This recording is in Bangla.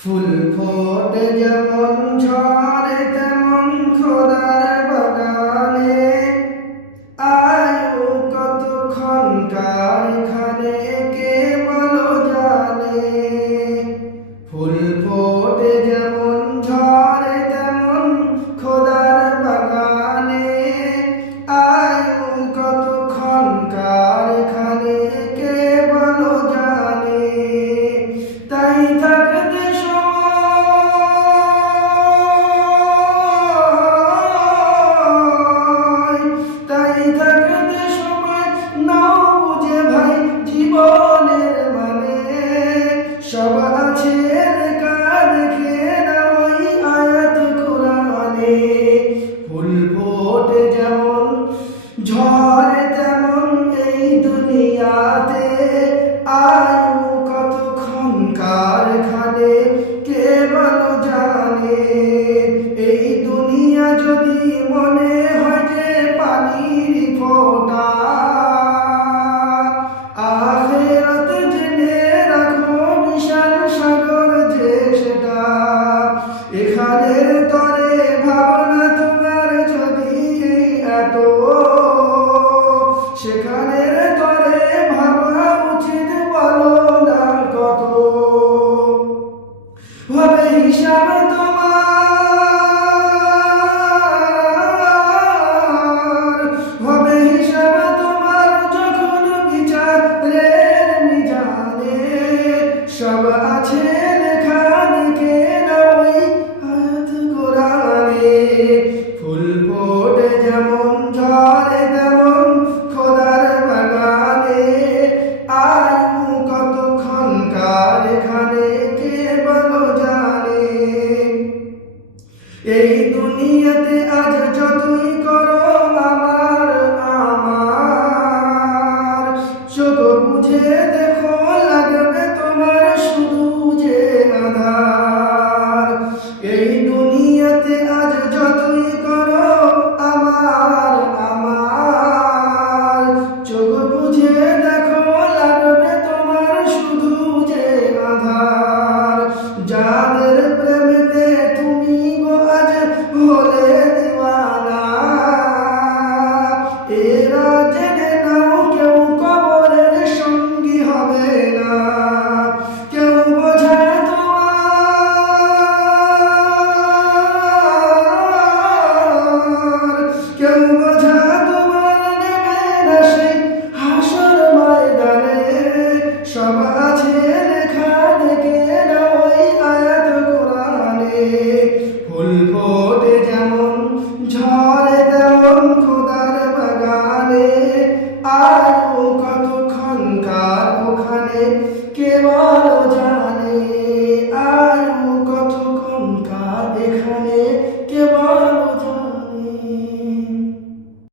ফুল ফোটে যেমন ঝরে তেমন খোদার বাগানে, আয়ু কতক্ষণকার এখানে কে বলো জানে। ফুল ফোটে যেমন ঝরে তেমন খোদার বাগানে, আয়ু কতক্ষণকার এখানে কে বলো জানে। তাই থাকতে জীবনের মানে সব আছে লেখা, দেখে নাও ওই আয়াত কোরআনে। ফুল ফোটে যেমন ঝরে তেমন এই দুনিয়াতে, আয়ু কতক্ষণকার এখানে কে বলো জানে। এই দুনিয়া যদি মনে হয় যে পানির ফোঁটা, আখিরাত জেনে রাখো বিশাল সাগর যে সেটা। এখানের তরে ভাবনা তোমার যদি এত, সেখানের তরে ভাবা উচিত বলো না কত। হবে হিসাব তোমার, হবে হিসাব তোমার যখন বিচারের মিজানে। সব আছে লেখা, দেখে নাও ওই আয়াত কোরআনে। ফুল ফোটে যেমন ঝরে তেমন খোদার বাগানে, আয়ু কতক্ষণকার এখানে কে বলো জানে। এই দুনিয়াতে আজ যতই করো আমার আমার, চোখ বুঝে দেখো লাগবে তোমার শুধু যে আধার। এই দুনিয়াতে আজ যতই করো আমার আমার, চোখ বুঝে দেখো লাগবে তোমার শুধু যে আধার। যাদের